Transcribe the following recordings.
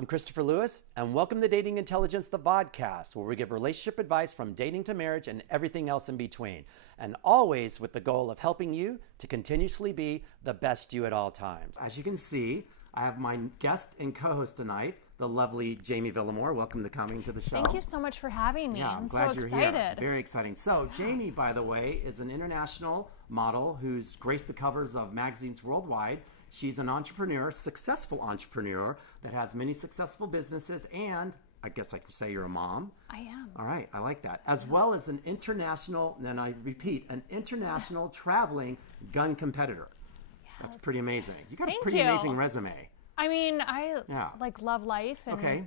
I'm Christopher Lewis, and welcome to Dating Intelligence, the vodcast, where we give relationship advice from dating to marriage and everything else in between, and always with the goal of helping you to continuously be the best you at all times. As you can see, I have my guest and co-host tonight, the lovely Jamie Villamor. Welcome to coming to the show. Thank you so much for having me. Yeah, I'm glad so you're excited. here. Very exciting. So, Jamie, by the way, is an international model who's graced the covers of magazines worldwide. She's an entrepreneur, successful entrepreneur that has many successful businesses, and I guess I could say you're a mom. I am. All right, I like that. As well as an international, and I repeat, an international traveling gun competitor. Yes. That's pretty amazing. You got a pretty amazing resume. I mean, I love life. And okay.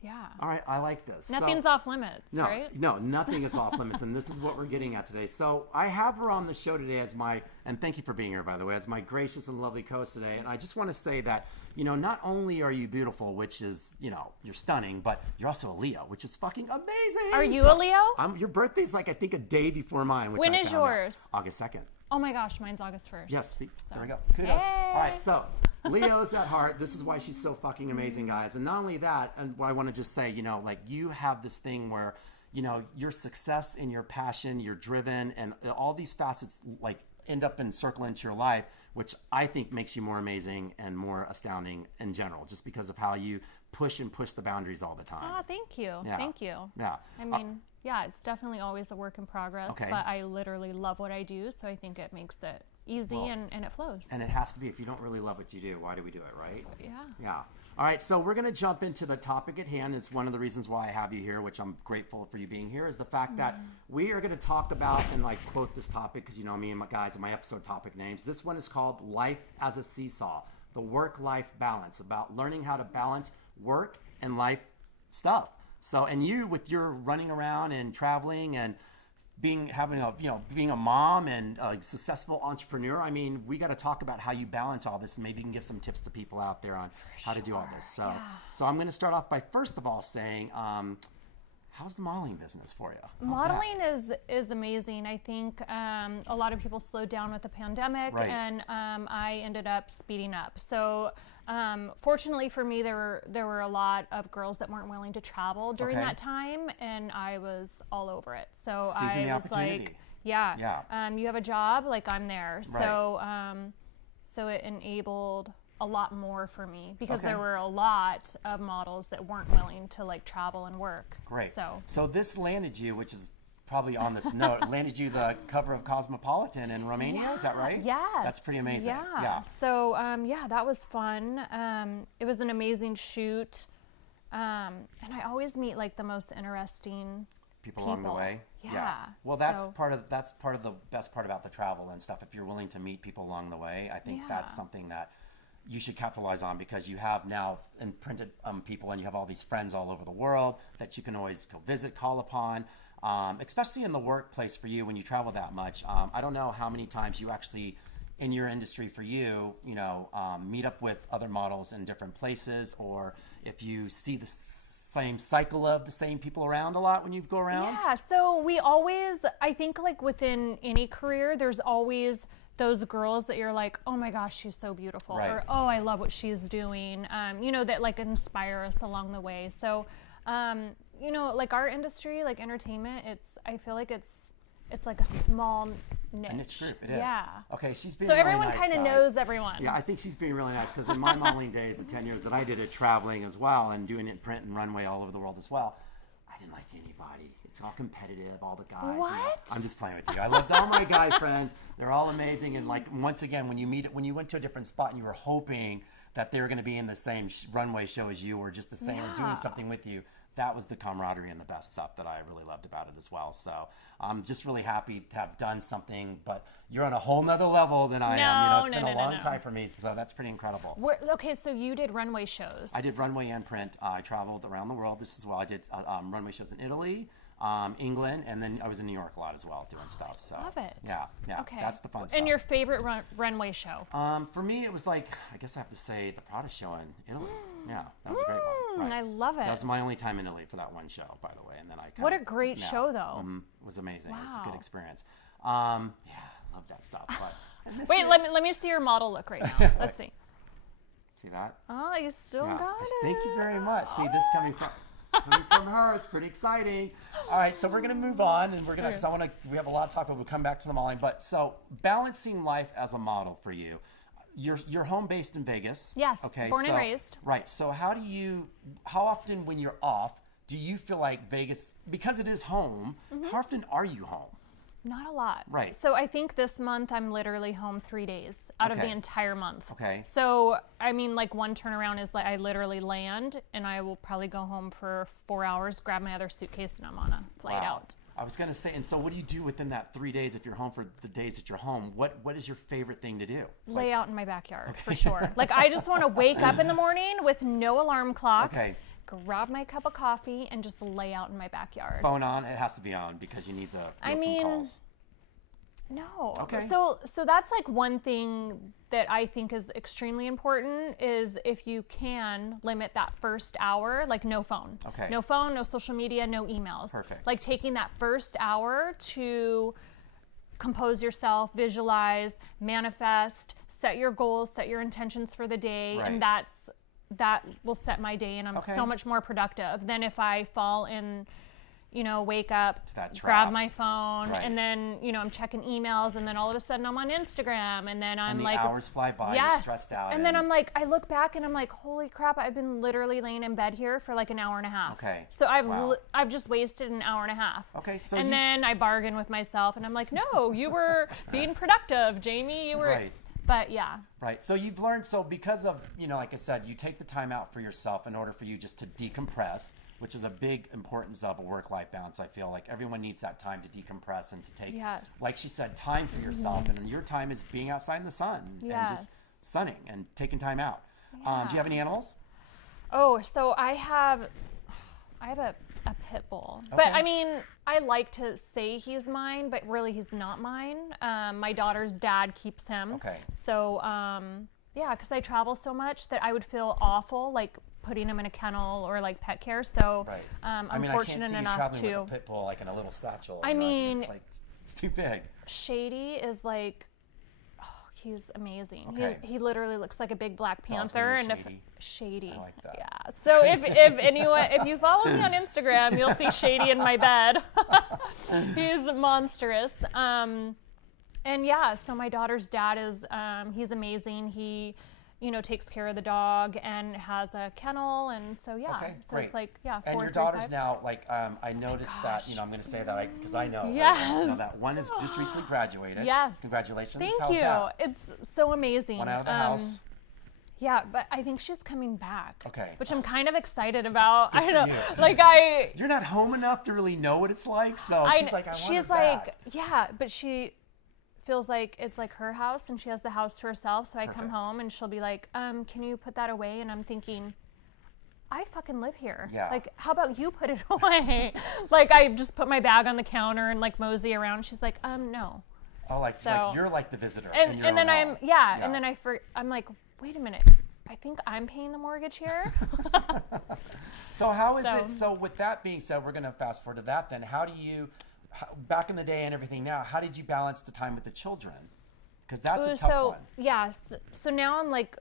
Yeah. All right, I like this. Nothing's off limits, no, right? No, nothing is off limits, and this is what we're getting at today. So I have her on the show today as my, and thank you for being here, by the way, as my gracious and lovely co-host today. And I just want to say that, you know, not only are you beautiful, which is, you know, you're stunning, but you're also a Leo, which is fucking amazing. Are you a Leo? Your birthday's like, I think, a day before mine. Which when is yours? August 2nd. Oh my gosh, mine's August 1st. Yes, see, so. There we go. Kudos. Hey. All right, so Leo's at heart. This is why she's so fucking amazing, guys. And not only that, and what I want to just say, you know, like you have this thing where, you know, your success and your passion, you're driven, and all these facets like end up and circle into your life, which I think makes you more amazing and more astounding in general, just because of how you push the boundaries all the time. Ah, thank you. Yeah. Thank you. Yeah. I mean, yeah, it's definitely always a work in progress, okay. But I literally love what I do, so I think it makes it easy and it flows. And it has to be. If you don't really love what you do, why do we do it, right? Yeah. Yeah. All right, so we're going to jump into the topic at hand. It's one of the reasons why I have you here, which I'm grateful for you being here, is the fact that we are going to talk about, and like quote this topic, because you know me and my guys and my episode topic names. This one is called Life as a Seesaw, the work-life balance, about learning how to balance work and life stuff. So, and you with your running around and traveling and being a mom and a successful entrepreneur, I mean, we got to talk about how you balance all this, and maybe you can give some tips to people out there on how to do all this. So, so I'm going to start off by first of all saying, how's the modeling business for you? Modeling is amazing. I think a lot of people slowed down with the pandemic, and I ended up speeding up. So fortunately for me, there were a lot of girls that weren't willing to travel during that time, and I was all over it. So I was like, you have a job, like I'm there. So so it enabled a lot more for me, because there were a lot of models that weren't willing to like travel and work. Great. So this landed you, which is probably on this note, landed you the cover of Cosmopolitan in Romania. Is that right? Yes. That's pretty amazing. Yeah. So yeah, that was fun. It was an amazing shoot, and I always meet like the most interesting people along the way. Yeah. Well, that's part of the best part about the travel and stuff. If you're willing to meet people along the way, I think that's something that you should capitalize on, because you have now imprinted people, and you have all these friends all over the world that you can always go visit, call upon, especially in the workplace for you when you travel that much. I don't know how many times you actually, in your industry for you, meet up with other models in different places, or if you see the same cycle of the same people around a lot when you go around. Yeah, so we always, I think like within any career, there's always those girls that you're like, oh my gosh, she's so beautiful, or oh, I love what she's doing, that like inspire us along the way. So, like our industry, like entertainment, I feel like it's like a small niche. A niche group, it is. Yeah. Okay, she's being so really everyone nice, kind of knows everyone. Yeah, I think she's being really nice, because in my modeling days, the 10 years that I did it traveling as well and doing it in print and runway all over the world as well, I didn't like anybody. It's all competitive, all the guys. What? I'm just playing with you. I loved all my guy friends. They're all amazing. And like, once again, when you went to a different spot and you were hoping that they were going to be in the same runway show as you, or just the same, or doing something with you, that was the camaraderie and the best stuff that I really loved about it as well. So I'm just really happy to have done something, but you're on a whole nother level than I am. It's been a long time for me, so that's pretty incredible. Okay, so you did runway shows. I did runway and print. I traveled around the world this as well. I did runway shows in Italy, England, and then I was in New York a lot as well doing stuff. So love it. Yeah. Okay. That's the fun stuff. And your favorite runway show? For me, it was like, I guess I have to say, the Prada show in Italy. Yeah, that was a great one. I love it. That was my only time in Italy for that one show, by the way. And then what a great show, though. It was amazing. Wow. It was a good experience. Yeah, I love that stuff. But wait, let me see your model look right now. Let's see. See that? Oh, you still got it. Thank you very much. See, this coming from her. It's pretty exciting. All right, so we're going to move on, and we're going to, because we have a lot to talk about. We'll come back to the modeling. But so balancing life as a model for you. You're home based in Vegas. Yes. Okay. Born and raised. Right. So how often when you're off, do you feel like Vegas, because it is home, how often are you home? Not a lot. Right. So I think this month I'm literally home 3 days out of the entire month. Okay. So, I mean, like one turnaround is like I literally land and I will probably go home for 4 hours, grab my other suitcase, and I'm on a flight out. I was going to say, and so what do you do within that 3 days if you're home for the days that you're home? What is your favorite thing to do? Lay out in my backyard, for sure. Like, I just want to wake up in the morning with no alarm clock. Okay. Grab my cup of coffee and just lay out in my backyard. Phone on? It has to be on because you need to field some calls. No. Okay. So that's like one thing that I think is extremely important is if you can limit that first hour, like no phone. Okay. No phone, no social media, no emails. Perfect. Like taking that first hour to compose yourself, visualize, manifest, set your goals, set your intentions for the day, right. and that will set my day, and I'm so much more productive than if I fall in, wake up, grab my phone, right. and then, I'm checking emails, and then all of a sudden I'm on Instagram, and then I'm like, hours fly by, yes. you're stressed out. And then I'm like, I look back and I'm like, holy crap, I've been literally laying in bed here for like an hour and a half. Okay. So I've just wasted an hour and a half. Okay. So then I bargain with myself and I'm like, no, you were being productive, Jamie. You were. Right. But yeah. Right. So you've learned, because of, like I said, you take the time out for yourself in order for you just to decompress, which is a big importance of a work-life balance. I feel like everyone needs that time to decompress and to take, like she said, time for yourself. And your time is being outside in the sun and just sunning and taking time out. Yeah. Do you have any animals? Oh, so I have a pit bull. Okay. But I mean, I like to say he's mine, but really he's not mine. My daughter's dad keeps him. Okay. So, because I travel so much that I would feel awful, like putting him in a kennel or like pet care. So, right. I'm fortunate enough traveling to. with a pit bull like in a little satchel. I mean, it's like it's too big. Shady is like. He's amazing. Okay. He literally looks like a big Black Panther, and Shady. I like that. Yeah. So if you follow me on Instagram, you'll see Shady in my bed. He's monstrous. And yeah, so my daughter's dad is he's amazing. He takes care of the dog and has a kennel, and so yeah. Okay, so great. It's like And your daughter's now like I noticed that I'm going to say that because I know. Yes. I know that one has just recently graduated. Yes. Congratulations. Thank How's you. that? It's so amazing. One out of the house. Yeah, but I think she's coming back. Okay. Which I'm kind of excited about. Good I don't know. you. Like You're not home enough to really know what it's like, so she's like, I want She's her like, back. yeah, but she feels like it's like her house and she has the house to herself. So I come home and she'll be like, can you put that away? And I'm thinking, I fucking live here. Yeah. Like, how about you put it away? Like, I just put my bag on the counter and like mosey around. She's like, no. Oh, like, so, like you're like the visitor. And then I'm I'm like, wait a minute. I think I'm paying the mortgage here. So how is it? So with that being said, we're going to fast forward to that then. How do you, back in the day and everything now, how did you balance the time with the children? Because that's a tough one. Yes. So now I'm like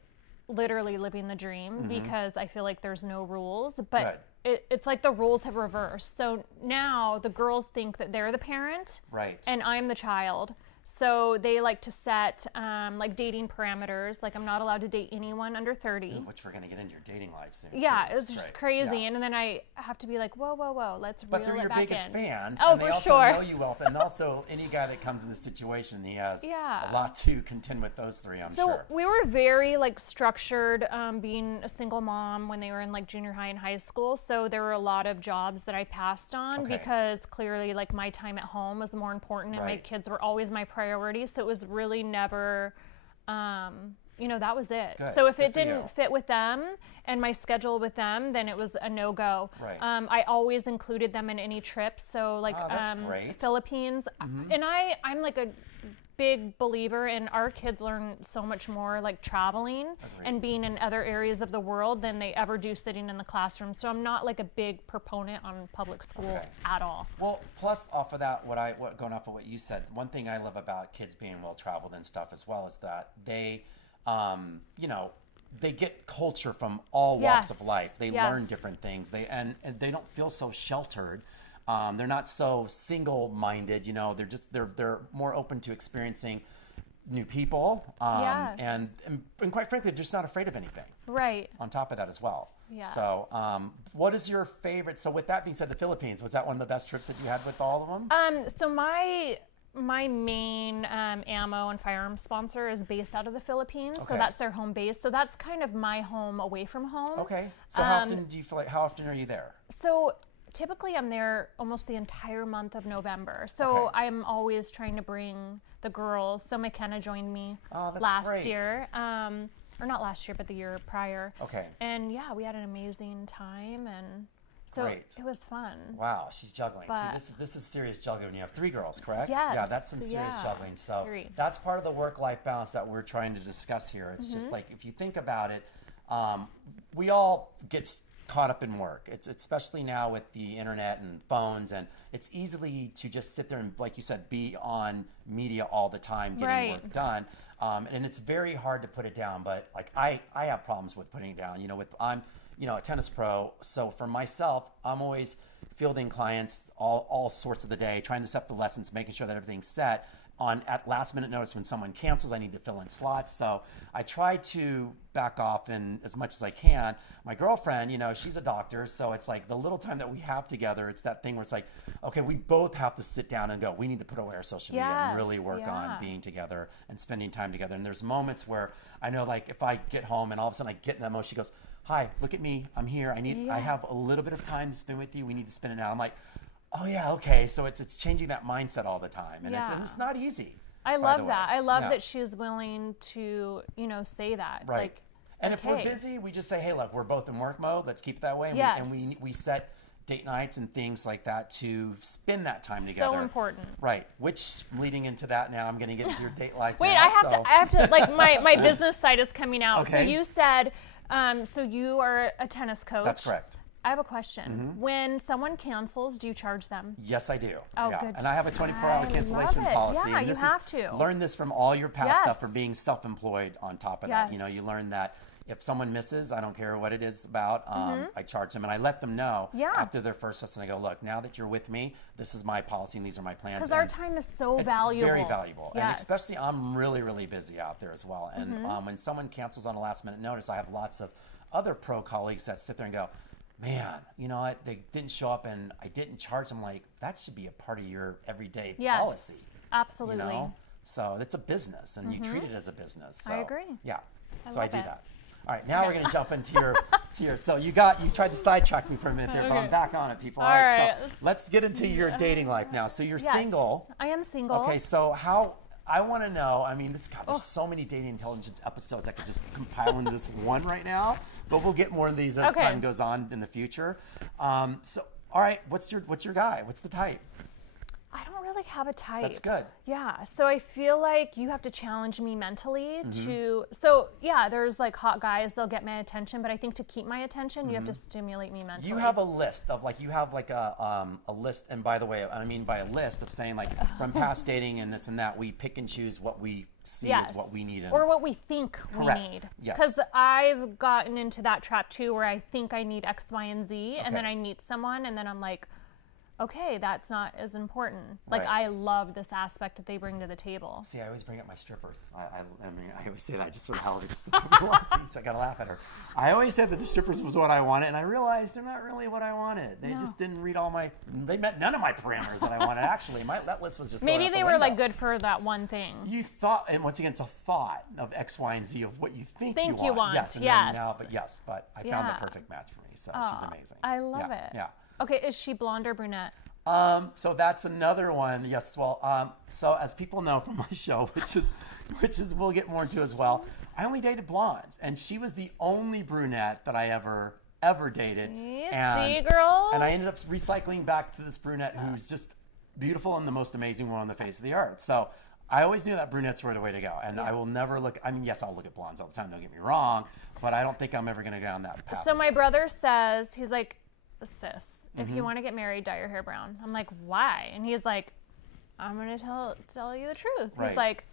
literally living the dream because I feel like there's no rules. But it's like the roles have reversed. So now the girls think that they're the parent. Right. And I'm the child. So they like to set like dating parameters. Like I'm not allowed to date anyone under 30. Which we're going to get into your dating life soon. Yeah, it's just crazy. Yeah. And then I have to be like, whoa, let's reel it back in. But they're your biggest fans. Oh, and they also know you well. And also any guy that comes in this situation, he has a lot to contend with those three, I'm sure. So we were very like structured being a single mom when they were in like junior high and high school. So there were a lot of jobs that I passed on because clearly like my time at home was more important and my kids were always my priority. So it was really never, that was it. Good. So if it didn't fit with them and my schedule with them, then it was a no-go. Right. I always included them in any trips. So like Philippines. And I'm like a big believer in our kids learn so much more like traveling and being in other areas of the world than they ever do sitting in the classroom. So I'm not like a big proponent on public school at all. Well, plus off of that, going off of what you said, one thing I love about kids being well traveled and stuff as well is that they, they get culture from all walks of life. They learn different things. And they don't feel so sheltered. They're not so single-minded. You know, they're more open to experiencing new people. And quite frankly, they're just not afraid of anything. Right. On top of that as well. Yes. So, what is your favorite? So, with that being said, the Philippines, was that one of the best trips that you had with all of them? So my main ammo and firearm sponsor is based out of the Philippines, so that's their home base. So that's kind of my home away from home. Okay. So how often do you feel like? How often are you there? So typically I'm there almost the entire month of November. So I'm always trying to bring the girls. So McKenna joined me last year. Or not last year, but the year prior. Okay. And yeah, we had an amazing time, and so it was fun. Wow, she's juggling. But, see, this is serious juggling. You have 3 girls, correct? Yes. Yeah, that's some serious juggling. So that's part of the work-life balance that we're trying to discuss here. It's just like, if you think about it, we all get caught up in work. It's especially now with the internet and phones, and it's easily to just sit there and, like you said, be on media all the time, getting work done. And it's very hard to put it down, but like I have problems with putting it down. You know, I'm a tennis pro, so for myself, I'm always fielding clients all sorts of the day, trying to set up the lessons, making sure that everything's set. At last minute notice, when someone cancels, I need to fill in slots. So I try to back off in as much as I can. My girlfriend, you know, she's a doctor, so it's like the little time that we have together, it's that thing where it's like, okay, we both have to sit down and go, we need to put away our social media and really work on being together and spending time together. And there's moments where I know, like, if I get home and all of a sudden I get in that mode, she goes, hi, look at me, I'm here. I have a little bit of time to spend with you. We need to spend it now. I'm like, oh yeah, okay. So it's changing that mindset all the time, and it's not easy. I love that. I love that she's willing to, you know, say that. Right. Like, and if we're busy, we just say, hey, look, we're both in work mode. Let's keep it that way. And we set date nights and things like that to spend that time together. So important. Right. Which, leading into that now, I'm going to get into your date life. Wait, now, I have to, like, my business side is coming out. Okay. So you said, so you are a tennis coach. That's correct. I have a question. When someone cancels, do you charge them? Yes, I do. Oh, good. And I have a 24-hour cancellation policy. Yeah, and you have to. Learn this from all your past stuff, from being self-employed on top of that. You know, you learn that if someone misses, I don't care what it is about, I charge them. And I let them know after their first lesson. I go, look, now that you're with me, this is my policy and these are my plans. Because our time is so valuable. It's very valuable. And especially, I'm really, really busy out there as well. And when someone cancels on a last-minute notice, I have lots of other pro colleagues that sit there and go, man, you know what, they didn't show up and I didn't charge them. Like, that should be a part of your everyday policy. Absolutely. You know? So it's a business, and you treat it as a business. So, I agree. Yeah. So I do that. All right, now we're going to jump into your, so you tried to sidetrack me for a minute there, but I'm back on it, people. All right, so let's get into your dating life now. So you're single. I am single. Okay, so I want to know, I mean, there's so many dating intelligence episodes I could just compile into this one right now, but we'll get more of these as time goes on in the future. So, all right, what's your guy? What's the type? I don't really have a type. That's good. Yeah, so I feel like you have to challenge me mentally to, so yeah, there's like hot guys, they'll get my attention, but I think to keep my attention, you have to stimulate me mentally. You have a list of, like, you have like a list, and by the way, I mean by a list of saying, like, from past dating and this and that, we pick and choose what we see as what we need. Or what we think we need. Yes. Because I've gotten into that trap too, where I think I need X, Y, and Z, and then I meet someone, and then I'm like, okay, that's not as important. Like, I love this aspect that they bring to the table. See, I always bring up my strippers. I mean, I always say that just for the hell of it. So I gotta laugh at her. I always said that the strippers was what I wanted, and I realized they're not really what I wanted. They just didn't read they met none of my parameters that I wanted. Actually, that list was just maybe they were like good for that one thing. You thought, and once again, it's a thought of X, Y, and Z of what you think you want. Yes, but I found the perfect match for me. So she's amazing. I love it. Yeah. Okay, is she blonde or brunette? So that's another one. Yes. Well, so as people know from my show, which is we'll get more into as well, I only dated blondes, and she was the only brunette that I ever dated. See, girl. And I ended up recycling back to this brunette who's just beautiful and the most amazing one on the face of the earth. So I always knew that brunettes were the way to go, and I will never look. I mean, yes, I'll look at blondes all the time. Don't get me wrong, but I don't think I'm ever going to go down that path. So my brother says, he's like, sis, if you want to get married, dye your hair brown. I'm like, why? And he's like, I'm going to tell you the truth. He's like,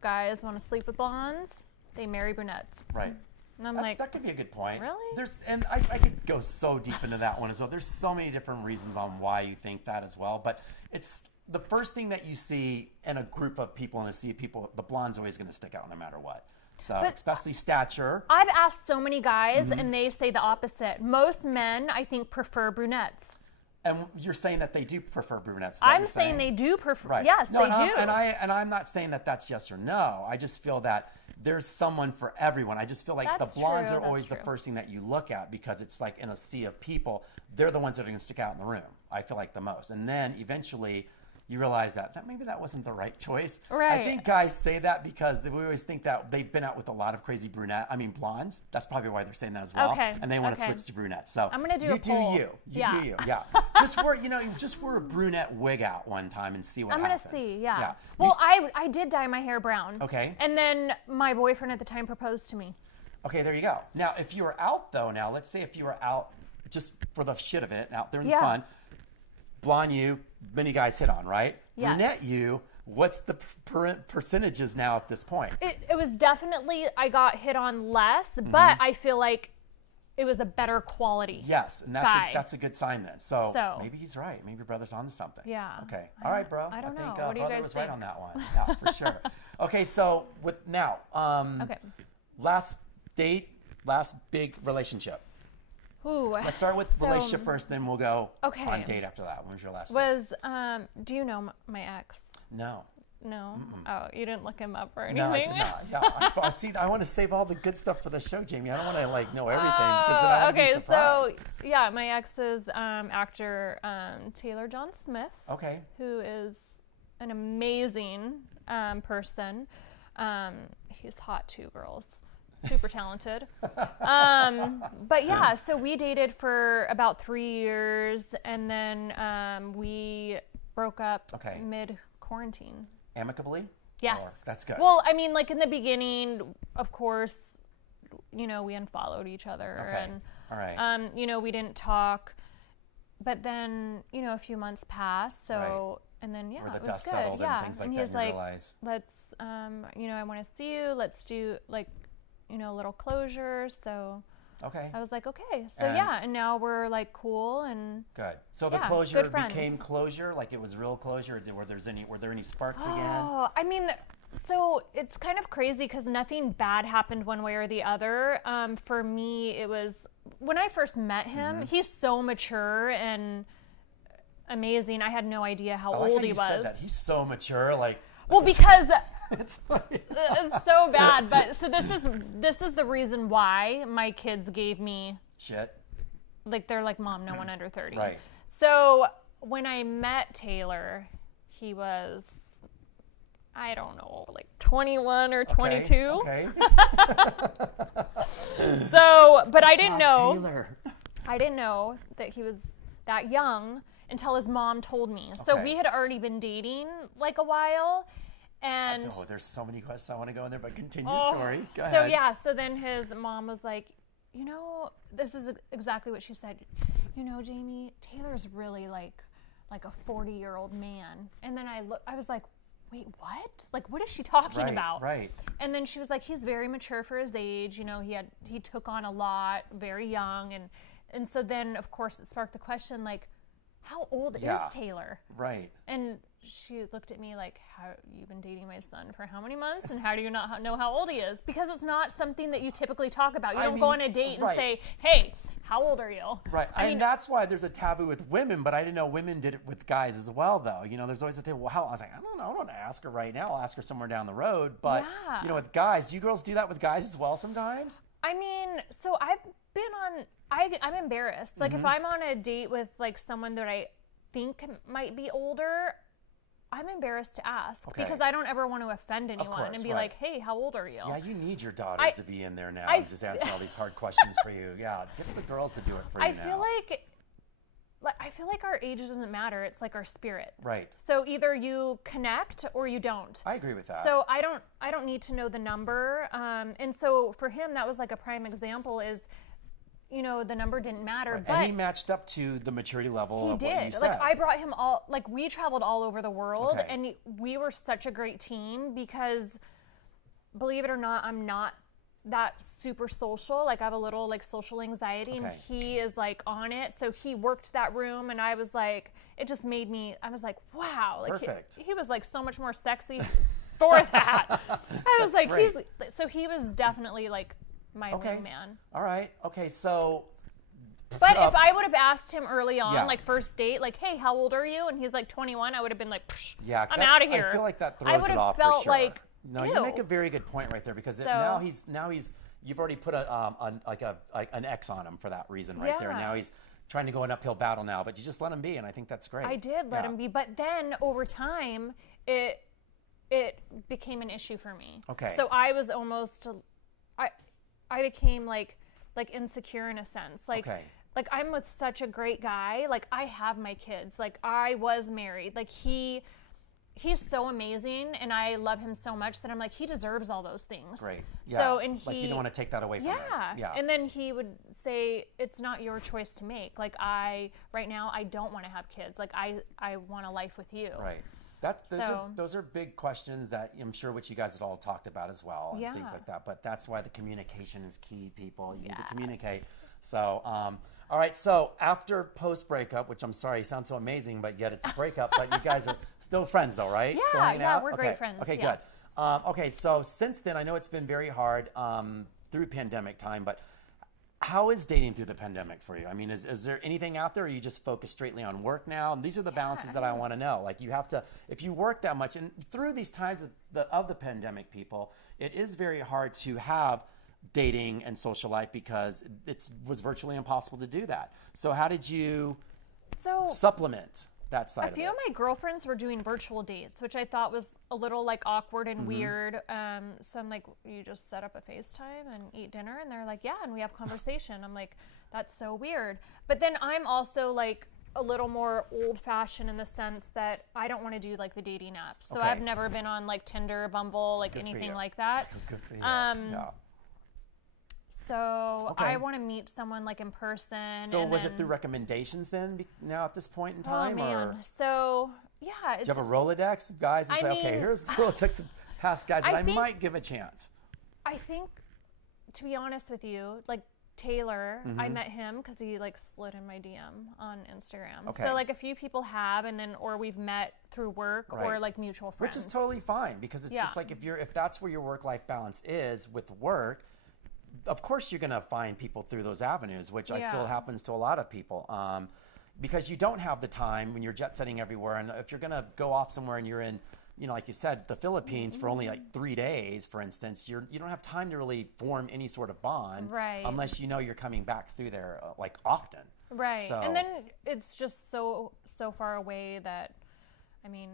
guys want to sleep with blondes, they marry brunettes. Right. And I'm like, that could be a good point. Really? And I could go so deep into that one as well. There's so many different reasons on why you think that as well. But it's the first thing that you see in a group of people, in a sea of people, the blonde's always going to stick out no matter what. So, especially stature. I've asked so many guys, and they say the opposite. Most men, I think, prefer brunettes. And you're saying that they do prefer brunettes. I'm saying they do prefer. Right. Yes, they do. And I'm not saying that that's yes or no. I just feel that there's someone for everyone. I just feel like the blondes are always the first thing that you look at, because it's like in a sea of people, they're the ones that are going to stick out in the room, I feel like, the most. And then eventually you realize that maybe that wasn't the right choice. Right. I think guys say that because we always think that they've been out with a lot of crazy blondes. That's probably why they're saying that as well. Okay. And they want to switch to brunettes. So I'm going to do a poll. You do you. Yeah. just wear a brunette wig out one time and see what happens. I'm going to see, yeah. Well, I did dye my hair brown. Okay. And then my boyfriend at the time proposed to me. Okay, there you go. Now, if you were out, though, let's say if you were out just for the shit of it, out there in the fun, blonde you, many guys hit on, right? Yes. Brunette you, what's the percentages now at this point? It was definitely, I got hit on less, but I feel like it was a better quality. Yes, and that's a good sign then. So maybe he's right. Maybe your brother's onto something. Yeah. Okay. All right, bro. I don't know. Think What do you brother guys was think? right on that one. Yeah, for sure. Okay, so last date, last big relationship. Ooh. Let's start with relationship first, then we'll go on date after that. When was your last date? Do you know my ex? No. No? Oh, you didn't look him up or anything? No, I did not. Yeah, I want to save all the good stuff for the show, Jamie. I don't want to know everything, because then I would be surprised. So yeah, my ex is actor Taylor John Smith. Okay. Who is an amazing person. He's hot too, girls. Super talented. But yeah, so we dated for about 3 years, and then we broke up mid-quarantine. Amicably? Yes. That's good. Well, I mean, like in the beginning, of course, we unfollowed each other. Okay. And, all right. we didn't talk. But then, a few months passed, so... Right. And then, where the it was dust good. settled and things like and that, he's like, realize. Let's, I want to see you. Let's do, a little closure. So I was like, okay. So and now we're like cool and good. So the closure became closure, like it was real closure. Were there any sparks again? Oh, I mean, so it's kind of crazy because nothing bad happened one way or the other. For me, it was when I first met him. He's so mature and amazing. I had no idea how old he was. Said that. He's so mature, because. It's so bad, but so this is the reason why my kids gave me shit. Like they're like, Mom, no one under 30. Right. So when I met Taylor, he was, I don't know, like 21 or 22. Okay. So, but I didn't know. Taylor. I didn't know that he was that young until his mom told me. So we had already been dating like a while. And there's so many questions I want to go in there, but continue your story. Go ahead. So then his mom was like, this is exactly what she said. Jamie, Taylor's really like a 40-year-old man. And then I was like, wait, what? Like, what is she talking about? Right. And then she was like, he's very mature for his age. He took on a lot, very young. And so then, of course, it sparked the question, like, how old is Taylor? Right. And she looked at me like, you've been dating my son for how many months? And how do you not know how old he is? Because it's not something that you typically talk about. You don't go on a date and say, hey, how old are you? Right. I mean, that's why there's a taboo with women, but I didn't know women did it with guys as well, though. There's always a taboo. Well, how? I was like, I don't know. I don't ask her right now. I'll ask her somewhere down the road. But, with guys, do you girls do that with guys as well sometimes? I mean, so I've been on, I'm embarrassed. Like, if I'm on a date with, like, someone that I think might be older, I'm embarrassed to ask because I don't ever want to offend anyone and be like, hey, how old are you? Yeah, you need your daughters to be in there now and just answer all these hard questions for you. Yeah, get the girls to do it for you now. I feel like our age doesn't matter. It's like our spirit. Right. So either you connect or you don't. I agree with that. So I don't need to know the number. And so for him, that was like a prime example is, the number didn't matter. Right. But and he matched up to the maturity level of what you said. Like I brought him we traveled all over the world and we were such a great team because believe it or not, I'm not that super social. Like I have a little like social anxiety, and he is like on it. So he worked that room, and I was like, it just made me. I was like, wow, like perfect. He was like so much more sexy for that. I was like, great. he was definitely like my wingman. All right. Okay. So. But if I would have asked him early on, like first date, like, hey, how old are you? And he's like 21, I would have been like, I'm out of here. I feel like that throws it off felt for sure. like, no, ew. You make a very good point right there, because now he's you've already put an X on him for that reason right there. And now he's trying to go an uphill battle now, but you just let him be, and I think that's great. I did let him be, but then over time, it became an issue for me. Okay. So I was almost, I became like insecure in a sense. Like I'm with such a great guy. Like I have my kids. Like I was married. Like he's so amazing, and I love him so much that I'm like, he deserves all those things. Great. Yeah. So, and like you don't want to take that away from him. Yeah. And then he would say, it's not your choice to make. Like right now I don't want to have kids. Like I want a life with you. Right. Those are big questions that I'm sure which you guys have all talked about as well, and things like that. But that's why the communication is key, people. You need to communicate. So, all right. So after post breakup, which I'm sorry, sounds so amazing, but yet it's a breakup. But you guys are still friends, though, right? Yeah, still hanging out? We're great friends. Okay, good. Okay, so since then, I know it's been very hard through pandemic time, but how is dating through the pandemic for you? I mean, is there anything out there, or are you just focused straightly on work now? And these are the balances that I want to know. Like you have to, if you work that much, and through these times of the pandemic, people, it is very hard to have dating and social life because it was virtually impossible to do that. So how did you supplement that side of it? A few of my girlfriends were doing virtual dates, which I thought was a little like awkward and weird. So I'm like, you just set up a FaceTime and eat dinner? And they're like, yeah, and we have conversation. I'm like, that's so weird. But then I'm also like a little more old fashioned in the sense that I don't want to do like the dating apps. So I've never been on like Tinder, Bumble, like anything like that. Good for you. So I want to meet someone like in person. So was it through recommendations then now at this point in time? Oh man. Or? So yeah. Do you have a Rolodex of guys and say, okay, here's the Rolodex of past guys that I might give a chance? I think, to be honest with you, like Taylor, I met him because he like slid in my DM on Instagram. Okay. So like a few people have, and then or we've met through work or like mutual friends. Which is totally fine, because it's just like if that's where your work-life balance is with work, of course you're going to find people through those avenues, which I feel happens to a lot of people. Because you don't have the time when you're jet setting everywhere, and if you're going to go off somewhere and you're in, you know, like you said, the Philippines for only like 3 days, for instance, you don't have time to really form any sort of bond, unless you know you're coming back through there like often. Right. So, and then it's just so far away that, I mean,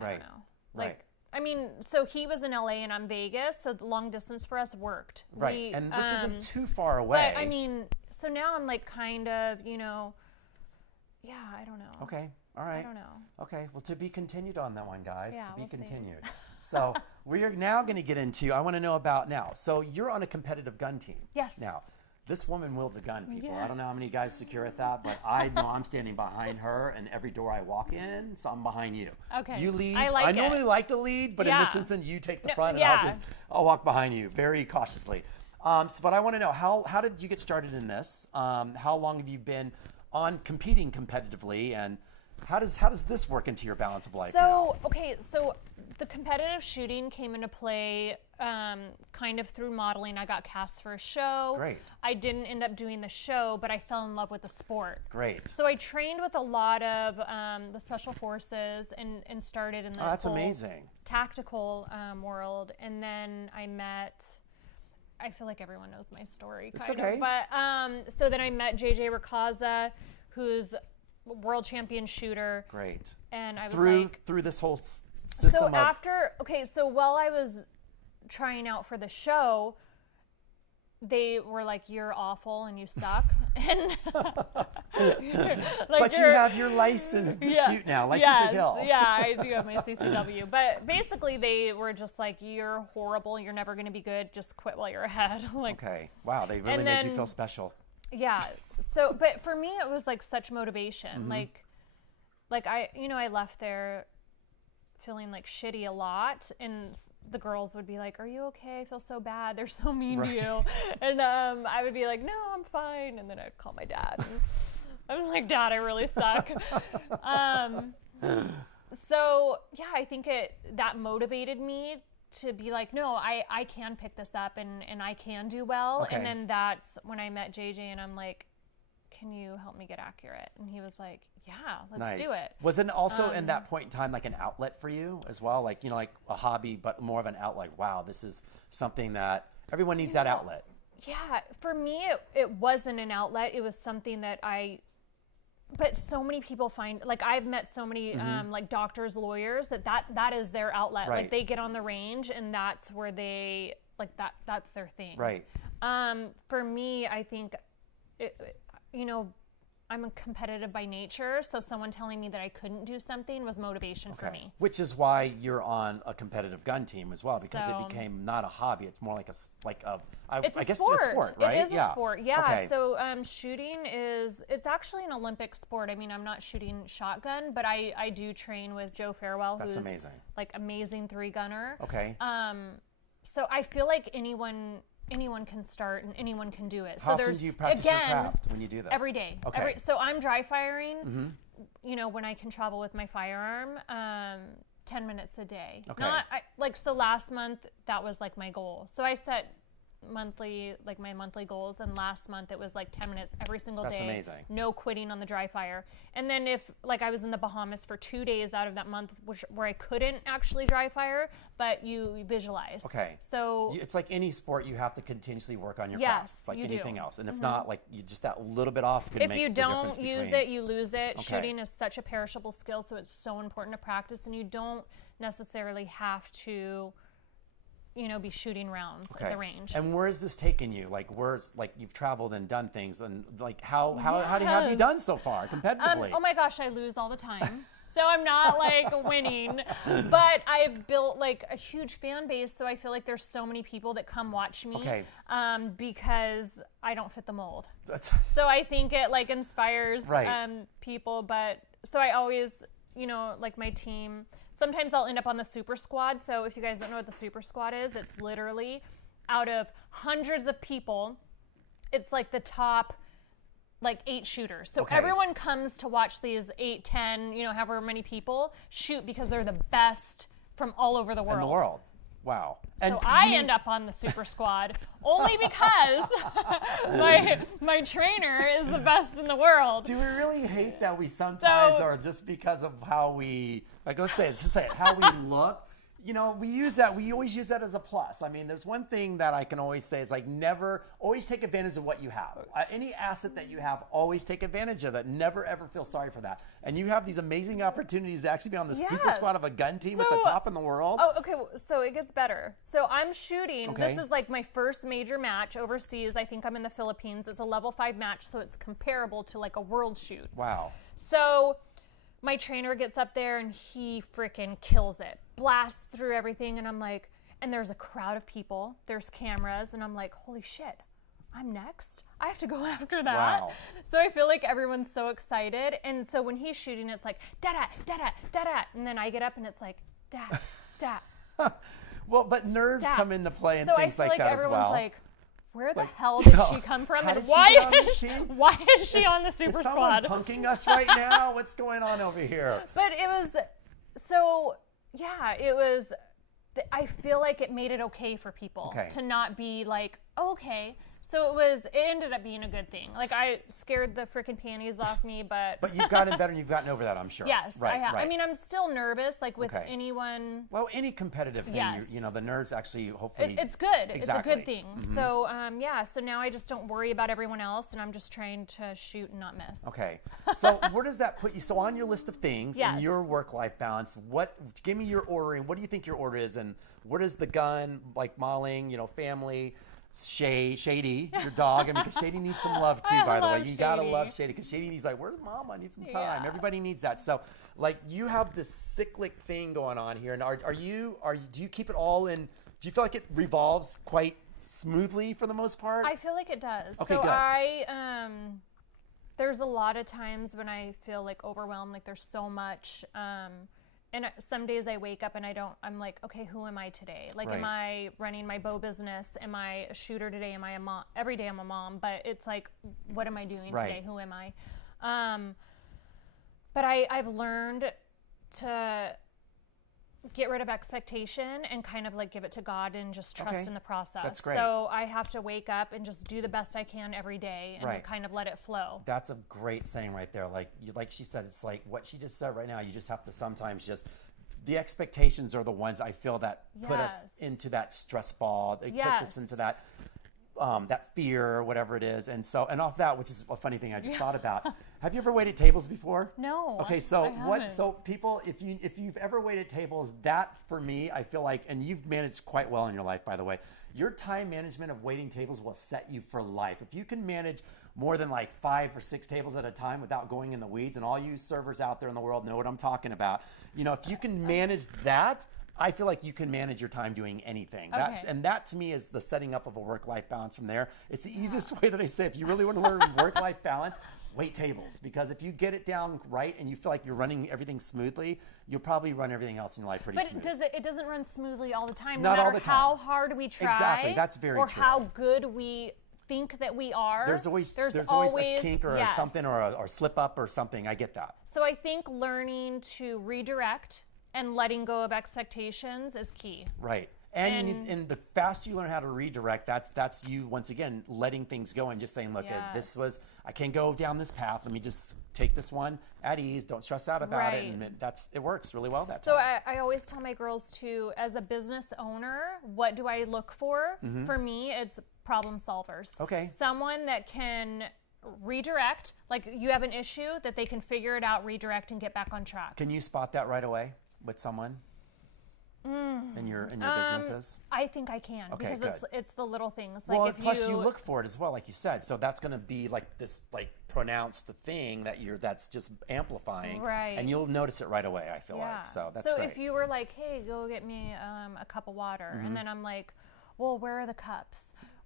I don't know. Like, I mean, so he was in LA and I'm Vegas, so the long distance for us worked. Right, and which isn't too far away. But I mean, so now I'm like kind of, you know, I don't know. Okay, all right. I don't know. Okay, well, to be continued on that one, guys. Yeah, to be continued. See. So we are now going to get into, I want to know about now. So you're on a competitive gun team. Yes. Now, this woman wields a gun, people. I don't know how many guys secure at that, but I know I'm standing behind her, and every door I walk in, so I'm behind you. Okay. You lead. I normally like to lead, but in this instance, you take the front, and I'll walk behind you very cautiously. But I want to know, how did you get started in this? How long have you been on competing competitively, and how does this work into your balance of life now? Okay, so the competitive shooting came into play kind of through modeling. I got cast for a show. Great. I didn't end up doing the show, but I fell in love with the sport. Great. So I trained with a lot of the special forces and started in the that's amazing. Tactical world. And then I met, I feel like everyone knows my story, kind of. But so then I met JJ Rakaza, who's world champion shooter. Great. And I was through this whole system. So while I was trying out for the show, they were like, "You're awful and you suck." And but you have your license to shoot now, license to kill. Yeah, I do have my CCW. But basically, they were just like, "You're horrible. You're never going to be good. Just quit while you're ahead." Like, okay, wow, they really made you feel special. Yeah. So, but for me, it was like such motivation. Like I left there feeling like shitty a lot, and the girls would be like, "Are you okay? I feel so bad. They're so mean to you." And I would be like, "No, I'm fine." And then I'd call my dad. And I'm like, "Dad, I really suck." So yeah, I think that motivated me to be like, no, I can pick this up and I can do well. Okay. And then that's when I met JJ and I'm like, "Can you help me get accurate?" And he was like, "Yeah, let's do it." Was it also in that point in time like an outlet for you as well? Like, you know, like a hobby, but more of an outlet. Wow, this is something that everyone needs that outlet. Yeah, for me, it wasn't an outlet. It was something that but so many people find, like I've met so many like doctors, lawyers, that is their outlet. Right. Like they get on the range and that's where they, like that's their thing. Right. For me, I think, you know, I'm competitive by nature, so someone telling me that I couldn't do something was motivation for me. Which is why you're on a competitive gun team as well, because it became not a hobby. It's more like I guess sport. It's a sport, right? It is a sport, yeah. Okay. So shooting it's actually an Olympic sport. I mean, I'm not shooting shotgun, but I do train with Joe Farewell, who's amazing. Like amazing 3-gunner. Okay. So I feel like anyone can start and anyone can do it. How often do you practice your craft when you do this? Every day. Okay. So I'm dry firing, you know, when I can travel with my firearm, 10 minutes a day. Okay. So last month, that was like my goal. So I set my monthly goals, and last month it was like 10 minutes every single day. That's amazing. No quitting on the dry fire. And then if like I was in the Bahamas for 2 days out of that month, where I couldn't actually dry fire, but you visualize. Okay. So it's like any sport, you have to continuously work on your craft, like anything else. And if not, like you just that little bit off could make the difference between. If you don't use it, you lose it. Okay. Shooting is such a perishable skill, so it's so important to practice, and you don't necessarily have to, you know, be shooting rounds at the range. And where has this taken you? Like, where's like you've traveled and done things, and like how have you done so far competitively? Oh my gosh, I lose all the time. So I'm not like winning, but I've built like a huge fan base. So I feel like there's so many people that come watch me because I don't fit the mold. So I think it like inspires people. But so I always, you know, like my team, sometimes I'll end up on the super squad. So if you guys don't know what the super squad is, it's literally out of hundreds of people, it's like the top like 8 shooters. So everyone comes to watch these 8, 10, you know, however many people shoot because they're the best from all over the world. In the world. Wow. And so I end up on the super squad only because my trainer is the best in the world. Do we really hate that we sometimes are just because of how we, like, let's say it, how we look? You know, we always use that as a plus. I mean, there's one thing that I can always say is like always take advantage of what you have. Any asset that you have, always take advantage of it. Never ever feel sorry for that. And you have these amazing opportunities to actually be on the super squad of a gun team at the top in the world. Oh, okay. So it gets better. So I'm shooting. This is like my first major match overseas. I think I'm in the Philippines. It's a level 5 match, so it's comparable to like a world shoot. Wow. So my trainer gets up there and he freaking kills it. Blasts through everything, and I'm like, and there's a crowd of people, there's cameras, and I'm like, holy shit, I'm next? I have to go after that. Wow. So I feel like everyone's so excited, and so when he's shooting, it's like, da-da, da-da, da-da, and then I get up and it's like, da, da. Well, but nerves come into play and so things like that as well. So I feel like everyone's like, where the hell did she come from, and why is she on the super squad? Is someone punking us right now? What's going on over here? But it was, so yeah, it was, I feel like it made it okay for people to not be like, oh, okay. So it ended up being a good thing. Like I scared the freaking panties off me, but. But you've gotten better and you've gotten over that, I'm sure. Yes, I have. Right. I mean, I'm still nervous, like with anyone. Well, any competitive thing, you know, the nerves actually hopefully. It's good. Exactly. It's a good thing. Mm-hmm. So, so now I just don't worry about everyone else, and I'm just trying to shoot and not miss. Okay. So where does that put you? So on your list of things in your work-life balance, give me your ordering. What do you think your order is, and what is the gun, like mauling, you know, family, Shady, your dog. I mean, because Shady needs some love too, by the way. You gotta love Shady, because Shady needs like, where's Mom? I need some time. Yeah. Everybody needs that. So, like, you have this cyclic thing going on here, and do you keep it all in? Do you feel like it revolves quite smoothly for the most part? I feel like it does. Okay, so good. There's a lot of times when I feel like overwhelmed, like there's so much, and some days I wake up and I'm like, okay, who am I today? Like, am I running my bow business? Am I a shooter today? Am I a mom? Every day I'm a mom, but it's like, what am I doing today? Who am I? But I've learned to get rid of expectation and kind of like give it to God and just trust in the process. That's great. So I have to wake up and just do the best I can every day and kind of let it flow. That's a great saying right there. Like she said, it's like what she just said right now. You just have to sometimes just, the expectations are the ones I feel that put us into that stress ball. It puts us into that fear or whatever it is. And so, and off that, which is a funny thing I just thought about. Have you ever waited tables before? No. Okay, so so people, if you've ever waited tables, that for me, I feel like, and you've managed quite well in your life, by the way, your time management of waiting tables will set you for life. If you can manage more than like 5 or 6 tables at a time without going in the weeds, and all you servers out there in the world know what I'm talking about. You know, if you can manage that, I feel like you can manage your time doing anything. And that to me is the setting up of a work-life balance from there. It's the easiest way that I say, if you really want to learn work-life balance, wait tables. Because if you get it down right and you feel like you're running everything smoothly, you'll probably run everything else in your life pretty smoothly. But it doesn't run smoothly all the time. Not all no the matter time. how hard we try. Exactly, that's very or true. Or how good we think that we are. There's always a kink or something or a slip up or something. I get that. So I think learning to redirect and letting go of expectations is key. Right. And the faster you learn how to redirect, that's you, once again, letting things go and just saying, look, I can't go down this path. Let me just take this one at ease. Don't stress out about it. And it works really well that time. So I always tell my girls too, as a business owner, what do I look for? Mm-hmm. For me, it's problem solvers. Okay. Someone that can redirect, like you have an issue, that they can figure it out, redirect, and get back on track. Can you spot that right away with someone in your businesses? I think I can, okay, because it's the little things. Like well, plus you look for it as well, like you said. So that's going to be like this pronounced thing that's just amplifying, right? And you'll notice it right away. I feel like so that's so great. if you were like, hey, go get me a cup of water, and then I'm like, well, where are the cups?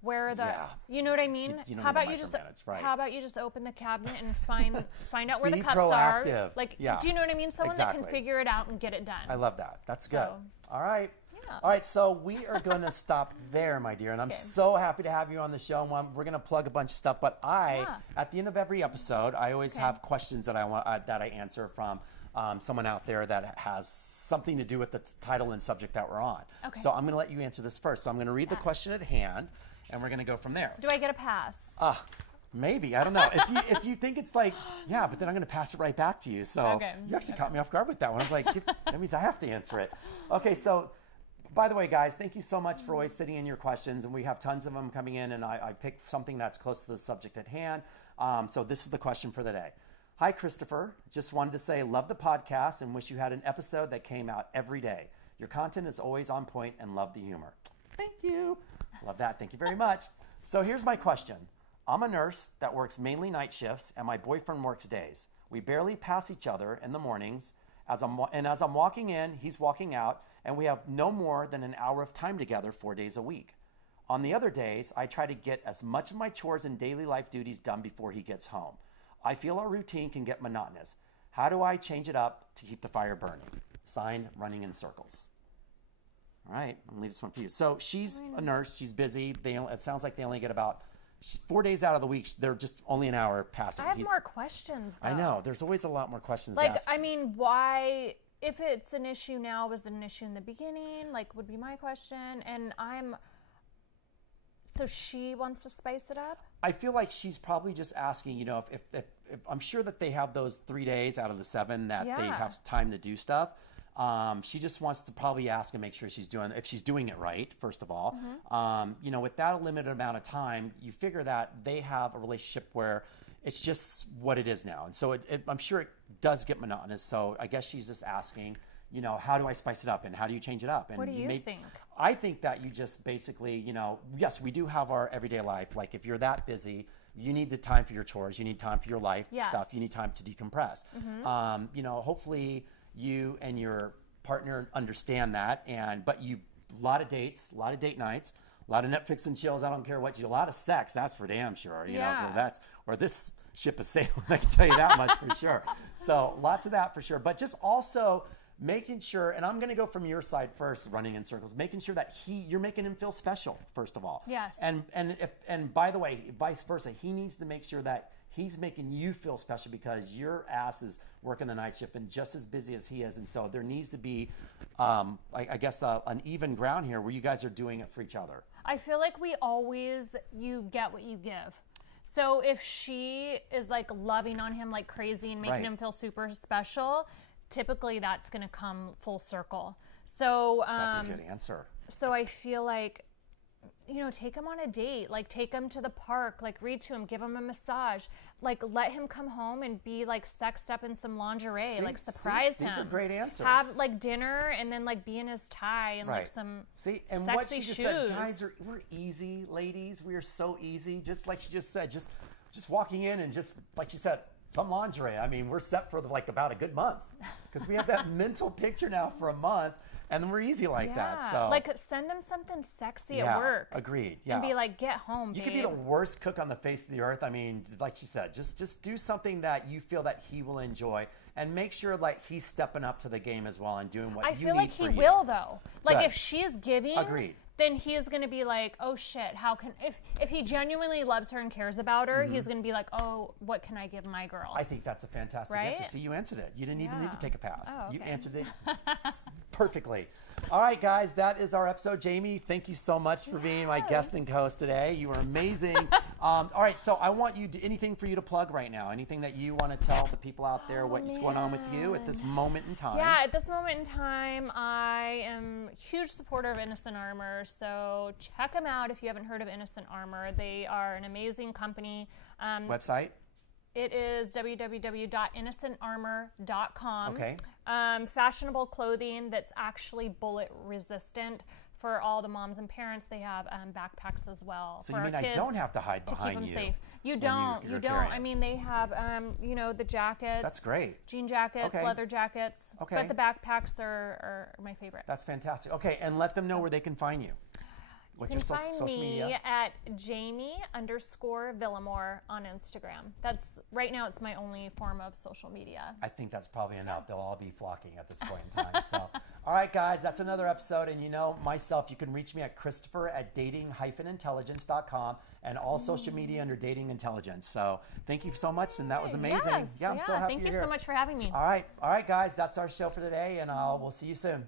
Where are the, you know what I mean? How about you just open the cabinet and find out where the cups are? Like, do you know what I mean? Someone that can figure it out and get it done. I love that. That's good. All right. Yeah. All right. So we are going to stop there, my dear. And I'm so happy to have you on the show. We're going to plug a bunch of stuff. But at the end of every episode, I always have questions that I answer from someone out there that has something to do with the title and subject that we're on. Okay. So I'm going to let you answer this first. So I'm going to read the question at hand. And we're going to go from there. Do I get a pass? Maybe. I don't know. If you think it's like, but then I'm going to pass it right back to you. So you actually caught me off guard with that one. I was like, that means I have to answer it. Okay, so by the way, guys, thank you so much for always sitting in your questions. And we have tons of them coming in. And I picked something that's close to the subject at hand. So this is the question for the day. Hi, Christopher. Just wanted to say love the podcast and wish you had an episode that came out every day. Your content is always on point and love the humor. Thank you. Love that. Thank you very much. So here's my question. I'm a nurse that works mainly night shifts, and my boyfriend works days. We barely pass each other in the mornings. As I'm walking in, he's walking out, and we have no more than an hour of time together 4 days a week. On the other days, I try to get as much of my chores and daily life duties done before he gets home. I feel our routine can get monotonous. How do I change it up to keep the fire burning? Signed, Running in Circles. All right, I'm going to leave this one for you. So she's a nurse. She's busy. It sounds like they only get about 4 days out of the week. They're just only an hour passing. I have more questions, though. I know. There's always a lot more questions to ask. I mean, why, if it's an issue now, was it an issue in the beginning? Like, would be my question. And so she wants to spice it up? I feel like she's probably just asking, if I'm sure that they have those 3 days out of the 7 that they have time to do stuff. She just wants to probably ask and make sure if she's doing it right, first of all. Mm-hmm. With that limited amount of time, you figure that they have a relationship where it's just what it is now. And so I'm sure it does get monotonous. So I guess she's just asking, how do I spice it up and how do you change it up? And what do you think? I think that you just basically, yes, we do have our everyday life. Like if you're that busy, you need the time for your chores. You need time for your life stuff. You need time to decompress. Mm-hmm. Hopefully you and your partner understand that, but a lot of dates, a lot of date nights, a lot of Netflix and chills. I don't care what a lot of sex. That's for damn sure. You know, or this ship is sailing. I can tell you that much for sure. So lots of that for sure. But just also making sure, and I'm going to go from your side first, running in circles, making sure that you're making him feel special, first of all. Yes. And by the way, vice versa, he needs to make sure that he's making you feel special because your ass is working the night shift and just as busy as he is. And so there needs to be, I guess, an even ground here where you guys are doing it for each other. I feel like you get what you give. So if she is like loving on him like crazy and making him feel super special, typically that's going to come full circle. So that's a good answer. So I feel like, take him on a date, like take him to the park, like read to him, give him a massage, like let him come home and be like sexed up in some lingerie, like surprise him. These are great answers. Have like dinner and then like be in his tie and like some and sexy what she just shoes. said, guys, we're easy, ladies. We are so easy. Just like she just said, just walking in and just like she said, some lingerie. I mean, we're set for like about a good month because we have that mental picture now for a month. And then we're easy like that. So like send them something sexy at work. Agreed. Yeah. And be like, get home, babe. You could be the worst cook on the face of the earth. I mean, like she said, just do something that you feel that he will enjoy, and make sure like he's stepping up to the game as well and doing what you need. I feel like he will though. Like if she's giving, agreed, then he is going to be like, oh shit, how can, if he genuinely loves her and cares about her, he's going to be like, oh, what can I give my girl? I think that's a fantastic answer. See, you answered it. You didn't even need to take a pass. Oh, okay. You answered it perfectly. All right, guys, that is our episode. Jamie, thank you so much for being my guest and co-host today. You are amazing. All right, so I want you to, anything for you to plug right now? Anything that you want to tell the people out there what's going on with you at this moment in time? Yeah, at this moment in time, I am a huge supporter of Innocent Armor, so check them out if you haven't heard of Innocent Armor. They are an amazing company. Website? It is www.innocentarmor.com. Okay. Fashionable clothing that's actually bullet resistant for all the moms and parents. They have backpacks as well. So you mean I don't have to hide behind you? Safe. You don't. You don't. I mean, they have, the jackets. That's great. Jean jackets, leather jackets. Okay. But the backpacks are my favorite. That's fantastic. Okay, and let them know where they can find you. What's your social media? You can find me at Jamie_Villamor on Instagram. That's right now. It's my only form of social media. I think that's probably enough. They'll all be flocking at this point in time. So, all right, guys, that's another episode. And myself, you can reach me at Christopher@dating-intelligence.com and all social media under Dating Intelligence. So, thank you so much, and that was amazing. Yes, I'm so happy Thank you so much for having me. All right, guys, that's our show for today, and we'll see you soon.